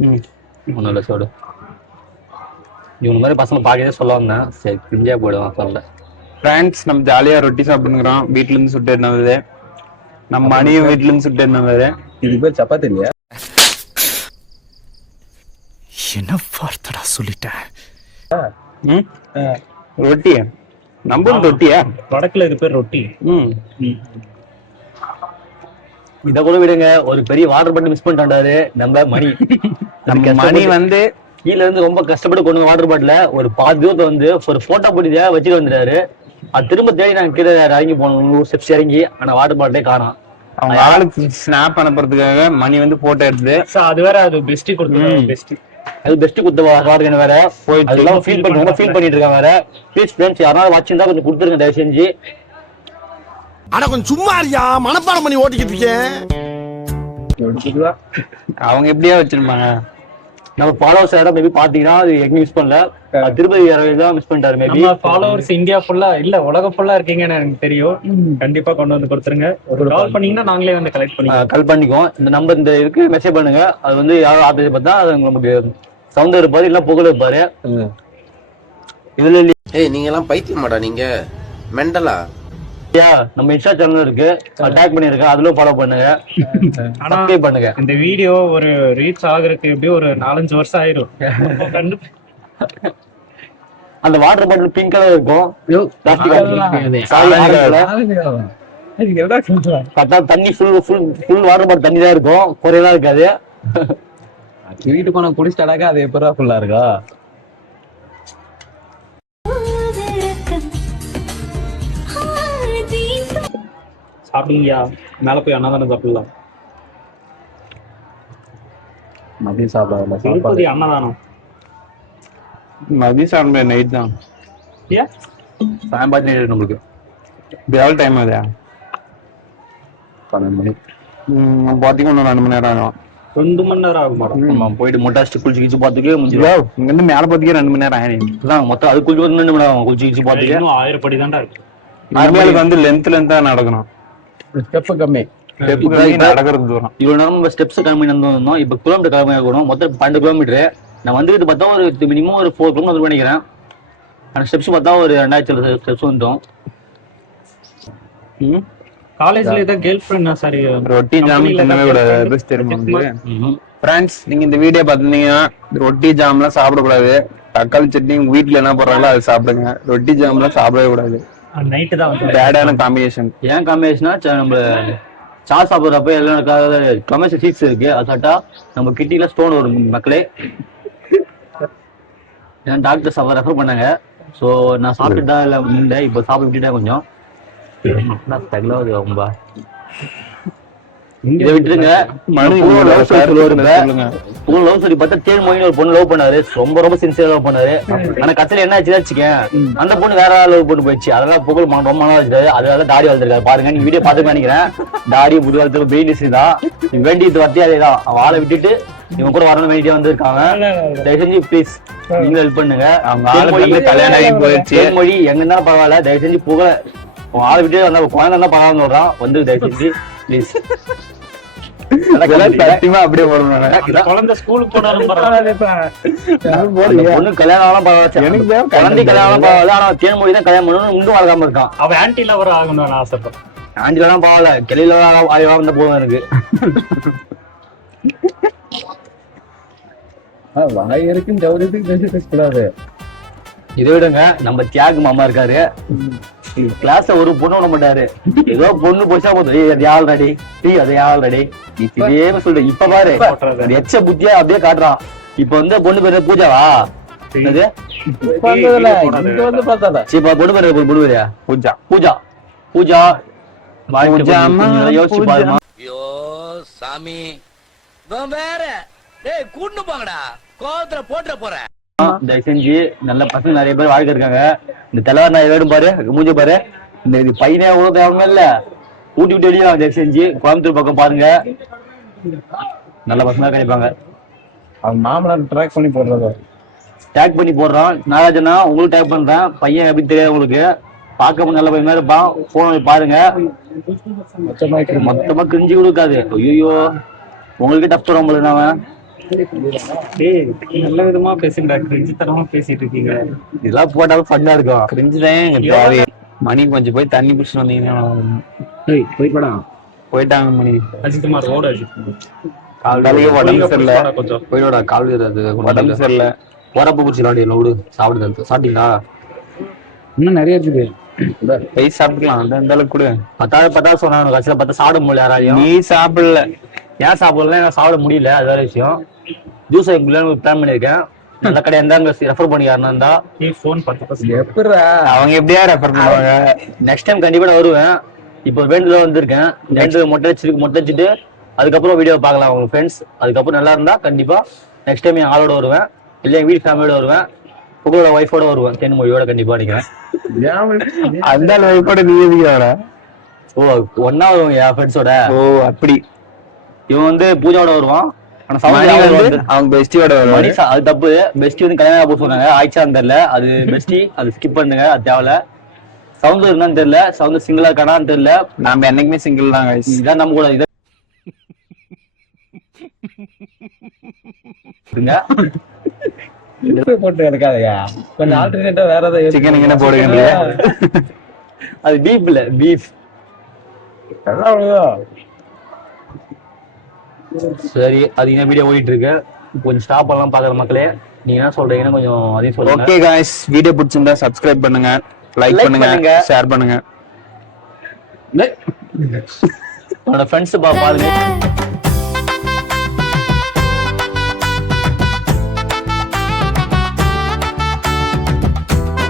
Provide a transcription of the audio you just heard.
ஒன்றும் இல்லை சோடு. இவங்க மாதிரி பசங்க பார்க்கவே சொல்ல வந்தேன், சரி கிரிஞ்சா போயிடுவான் சொல்ல. ஃப்ரெண்ட்ஸ் நம்ம ஜாலியா ரொட்டி சாப்பிட்டுக்கிறோம். வீட்டுல இருந்து சுட்டு என்னது நம்ம மணியும் வீட்டுல இருந்து சுட்டு என்னது. இது பேர் சப்பாத்தி இல்லையா? என்ன வார்த்தடா சொல்லிட்டேன். ரொட்டி நம்ம ரொட்டியா? வடக்குல இது பேர் ரொட்டி. இதை கூட விடுங்க, ஒரு பெரிய வாட்டர் பாட்டில் மிஸ் பண்ணிட்டாரு நம்ம மணி. நம்ம மணி வந்து கீழ இருந்து ரொம்ப கஷ்டப்பட்டு கொண்டு வாட்டர் பாட்டில ஒரு பாதி தூரத்தை வந்து ஒரு போட்டோ போட்டு வச்சுட்டு வந்துட்டாரு. அது திரும்ப தேடி நாங்க கீழே இறங்கி போனோம், 100 ஸ்டெப்ஸ் இறங்கி. ஆனா வாட்டர் பாட்டிலே காணோம். அவங்க ஆளுக்கு ஸ்னாப் அனுப்புறதுக்காக மணி வந்து போட்டோ எடுத்து அது வேற, அது பெஸ்ட் கொடுத்து பெஸ்ட், அது பெஸ்ட் குத்த வார்த்தை வேற போயிட்டு அதெல்லாம் ஃபீல் பண்ணிட்டு இருக்காங்க வேற. ப்ளீஸ் ஃப்ரெண்ட்ஸ், யாராவது வாட்சிருந்தா கொஞ்சம் கொடுத்துருங்க தயவு செஞ்சு. ஆனா கொஞ்சம் சும்மா இருக்கியா, மனப்பாடம் பண்ணி ஓட்டிக்கிட்டு இருக்கேன். அவங்க எப்படியா வச்சிருப்பாங்க. நம்ம ஃபாலோவர்ஸ் யாராவது மேபி பாத்தீங்கன்னா அது எங்கேயும் மிஸ் பண்ணல, திருப்பதி தான் மிஸ் பண்ணிட்டாரு. மேபி ஃபாலோவர்ஸ் இந்தியா ஃபுல்லா இல்ல உலகம் ஃபுல்லா இருக்கீங்கன்னு எனக்கு தெரியும். கண்டிப்பா கொண்டு வந்து கொடுத்துருங்க. ஒரு கால் பண்ணீங்கன்னா நாங்களே வந்து கலெக்ட் பண்ணிக்கோம். இந்த நம்பர் இந்த இருக்கு, மெசேஜ் பண்ணுங்க. அது வந்து யாரும் ஆபீஸ் பார்த்தா அது நமக்கு சவுண்ட் இருப்பாரு, இல்ல புகழ் இருப்பாரு. இதுல ஏய் நீங்க எல்லாம் பைத்தியமாடா, நீங்க மெண்டலா? நம்ம இன்ஸ்டா சேனல் இருக்கு, டேக் பண்ணிருக்கேன், அதுல ஃபாலோ பண்ணுங்க, சப்ஸ்கிரைப் பண்ணுங்க. இந்த வீடியோ ஒரு ரீச் ஆகுறதுக்கு எப்படியும் ஒரு 4-5 வருஷம் ஆயிரும். அந்த வாட்டர் பாட்டில் பிங்க் கலர் இருக்கும், தண்ணி ஃபுல் வாட்டர் பாட்டில் தண்ணி தான் இருக்கும், குறையெல்லாம் இருக்காது. வீட்டு போன குடிச்சிட்டாடாக்கா அது எப்படா ஃபுல்லா இருக்கா? சாப்பிட்டீங்கயா? மேல போய் அன்னதானம் சாப்பிடலாம். மதியம் சாப்பிடல, திருப்பதி அன்னதானம் மதியம் சாப்பிட நைட் தான். சாம்பார் நைட் நம்மளுக்கு எவ்வளோ டைம் ஆகுதா? 12 மணி. பாத்தீங்கன்னா 2 மணி நேரம் ஆகும். 2 மணி நேரம் ஆகும் மேடம். நம்ம போயிட்டு முட்டாச்சு குளிச்சு கிச்சு பாத்துக்கே முடிஞ்சிடும். இங்க இருந்து மேல பாத்தீங்க 2 மணி நேரம் ஆகும். மொத்தம் அது குளிச்சு 2 மணி நேரம் குளிச்சு கிச்சு பாத்துக்கே. 1000 படி தான்டா இருக்கு. நார்மலுக்கு வந்து லென்த்தா நடக்கணும். ஸ்டெப் கம்மி நடக்கிறது தூரம். இவ்வளவு நேரம் நம்ம ஸ்டெப்ஸ் கம்மி நடந்தோம். இப்ப கிலோமீட்டர் கம்மி ஆகணும். மொத்தம் 12 கிலோமீட்டர். நான் வந்துட்டு பார்த்தா ஒரு மினிமம் ஒரு 4 கிலோமீட்டர் நினைக்கிறேன். அந்த ஸ்டெப்ஸ் பார்த்தா ஒரு 2000 ஸ்டெப்ஸ் வந்துட்டோம். காலேஜ்ல ஏதோ கேர்ள் ஃப்ரெண்ட் சாரி ரொட்டி ஜாம் தின்னவே கூடாது தெரியுமா? ஃப்ரெண்ட்ஸ், நீங்க இந்த வீடியோ பாத்தீங்கன்னா ரொட்டி ஜாம்லாம் சாப்பிடக்கூடாது. தக்காளி சட்னி உங்க வீட்டுல என்ன போடுறாங்களோ அதை சாப்பிடுங்க. ரொட்டி ஜாம்லாம் சாப்பிடவே கூடாது. நைட்டு தான் பேடான காம்பினேஷன். ஏன் காம்பினேஷனா, நம்ம சாஸ் சாப்பிட்றப்ப எல்லாம் கமர்ஷியல் சீட்ஸ் இருக்கு, அது சாப்பிட்டா நம்ம கிட்டில ஸ்டோன் வரும் மக்களே. ஏன் டாக்டர் ரெஃபர் பண்ணாங்க. ஸோ நான் சாப்பிட்டுட்டா இல்லை, இப்போ சாப்பிட்டு விட்டுட்டேன் கொஞ்சம். ரொம்ப இதை விட்டுருங்க. லவ் ஸ்டோரி பார்த்தா தேன்மொழின்னு ஒரு பொண்ணு லவ் பண்ணாரு, ரொம்ப சின்சியரா லவ் பண்ணாரு. ஆனா கடைசியில என்ன ஆச்சு வச்சுக்கேன், அந்த பொண்ணு வேற லவ் பண்ணி போயிடுச்சு. அதெல்லாம் புகழ் ரொம்ப நாளா வச்சிருக்காரு. அதனால தாடி வளர்த்துருக்காரு பாருங்க. நீங்க வீடியோ பார்த்து நினைக்கிறேன். தாடி புது வளர்த்து பெயிலிஸ் தான் வேண்டியது வார்த்தையே அதேதான். வாழை விட்டுட்டு இவங்க கூட வரணும் வேண்டிய வந்திருக்காங்க. தயவு செஞ்சு ப்ளீஸ் நீங்க ஹெல்ப் பண்ணுங்க. அவங்க கல்யாணம் ஆகி போயிடுச்சு. தேன்மொழி எங்க இருந்தாலும் பரவாயில்ல, தயவு செஞ்சு புகழ ஆளை விட்டு வந்தா குழந்தை தான் பரவாயில்ல சொல்றான், வந்து தயவு செஞ்சு ப்ளீஸ். அப்படியே குழந்தை ஸ்கூலுக்கு போனாலும் பொண்ணு கல்யாணம் பரவாயில்ல, குழந்தை கல்யாணம் பரவாயில்ல. ஆனா தேன்மொழி தான் கல்யாணம் பண்ணணும் இன்னும் வளர்க்காம இருக்கான். அவன் ஆன்டி லவர் ஆகணும்னு ஆசைப்படுறான். ஆண்டிலாம் பரவாயில்ல, கிளையில வந்த போதும் எனக்கு. வாயிருக்கு ஜவுரியத்துக்கு கூடாது. இதை விடுங்க, நம்ம தியாக மாமா இருக்காரு. கிளாஸ்ல ஒரு பொண்ணு விட மாட்டாரு. ஏதோ பொண்ணு போச்சா போதும், அது ஆல்ரெடி அது ஆல்ரெடி இதே சொல்ற. இப்ப பாரு எச்ச புத்தியா அப்படியே காட்டுறான். இப்ப வந்து பொண்ணு பேரு பூஜாவா? பொண்ணு பேரு பொண்ணு பேரியா? பூஜா பூஜா பூஜா யோசிச்சு பாருமா. ஐயோ சாமி வேற கூட்டு போங்கடா, கோவத்துல போட்டுற போறேன். தயவு செஞ்சு நல்ல பசங்க நிறைய பேர் வாழ்க்கை இருக்காங்க. இந்த தலைவர் நான் வேடும் பாரு, மூஞ்ச பாரு. இந்த இது பையனே அவ்வளவு தேவை இல்ல, ஊட்டி விட்டு வெளியே தயவு செஞ்சு கோயம்புத்தூர் பக்கம் பாருங்க, நல்ல பசங்க கிடைப்பாங்க. அவன் மாமனார் ட்ராக் பண்ணி போடுறதோ டேக் பண்ணி போடுறான். நாராஜனா உங்களுக்கு டேக் பண்றேன். பையன் எப்படி தெரியாது உங்களுக்கு, பார்க்க நல்ல பையன் மாதிரி இருப்பான். போன பாருங்க, மொத்தமா கிரிஞ்சு கொடுக்காது. ஐயோ உங்களுக்கு டஃப் தரும் நம்மளுக்கு. டேய் நல்ல விதமா பேசுங்கடா, கிரிஞ்சு தரமா பேசிட்டு இருக்கீங்க. இதெல்லாம் போட்டாலும் ஃபன்னா இருக்கும். கிரிஞ்சுதான் எங்க தேவை. மணி கொஞ்சம் போய் தண்ணி பிடிச்சிட்டு வந்தீங்கன்னா போயிட்டாங்க மணி. அஜித்குமார் ஓட அஜித்குமார். காலையில உடம்பு சரியில்லை. கொஞ்சம் போயிடோட கால் உடம்பு சரியில்லை. போறப்ப பிடிச்சி விளாடியில் விடு சாப்பிடுறது. சாப்பிட்டீங்களா? இன்னும் நிறைய இருக்குது. போய் சாப்பிட்டுக்கலாம். அந்த அளவுக்கு கூட பத்தாவது சொன்னாங்க. கடைசியில பார்த்தா சாப்பிட முடியல யாராலையும். நீ சாப்பிடல. ஏன் சாப்பிடல? நான் சாப்பிட முடியல, அது வேற விஷயம். ஜூஸ் பிளான் பண்ணிருக்கேன். நல்ல கடை இருந்தா ரெஃபர் பண்ணிக்காரனா இருந்தா நீ ஃபோன் 10% எப்படா அவங்க எப்படியா ரெஃபர் பண்ணுவாங்க? நெக்ஸ்ட் டைம் கண்டிப்பா நான் வருவேன். இப்போ வேண்டுதல வந்திருக்கேன். வேண்டுதல் மொட்டை வச்சுட்டு அதுக்கப்புறம் வீடியோ பார்க்கலாம் உங்க ஃப்ரெண்ட்ஸ். அதுக்கப்புறம் நல்லா இருந்தா கண்டிப்பா நெக்ஸ்ட் டைம் என் ஆளோட வருவேன், இல்லை என் வீடு ஃபேமிலியோட வருவேன், உங்களோட ஒய்ஃபோட வருவேன். தென்மொழியோட கண்டிப்பா நினைக்கிறேன். அந்த வைஃபோட நீ எதுக்கு வர? ஓ ஒன்னா வருவாங்க என் ஃப்ரெண்ட்ஸோட. ஓ அப்படி. இவன் வந்து பூஜாவோட வருவான். ஆனா மணி வந்து அவங்க பெஸ்டியோட மணி வருவாங்க. அது தப்பு. பெஸ்டி வந்து கல்யாணம் போக சொன்னாங்க. ஆயிடுச்சான்னு தெரியல. அது பெஸ்டி, அது ஸ்கிப் பண்ணுங்க, அது தேவையில்ல. சவுந்தர் இருந்தான்னு தெரியல. சவுந்தர் சிங்கிளா இருக்கானான்னு தெரியல. நாம என்னைக்குமே சிங்கிள் தான் guys. இதான் நம்ம கூட இதை போட்டு எடுக்காதயா, கொஞ்சம் ஆல்டர்னேட்டா வேற ஏதாவது சிக்கன் இங்கே போடுங்க. அது பீஃப் இல்ல, பீஃப். சரி, அது என்ன வீடியோ ஓடிட்டு இருக்கு. கொஞ்சம் ஸ்டாப் பண்ணலாம் பாக்குற மக்களே. நீங்க என்ன சொல்றீங்கன்னு கொஞ்சம் அதையும் சொல்லுங்க. ஓகே गाइस, வீடியோ பிடிச்சிருந்தா சப்ஸ்கிரைப் பண்ணுங்க, லைக் பண்ணுங்க, ஷேர் பண்ணுங்க. உங்களோட ஃப்ரெண்ட்ஸ் பாருங்க.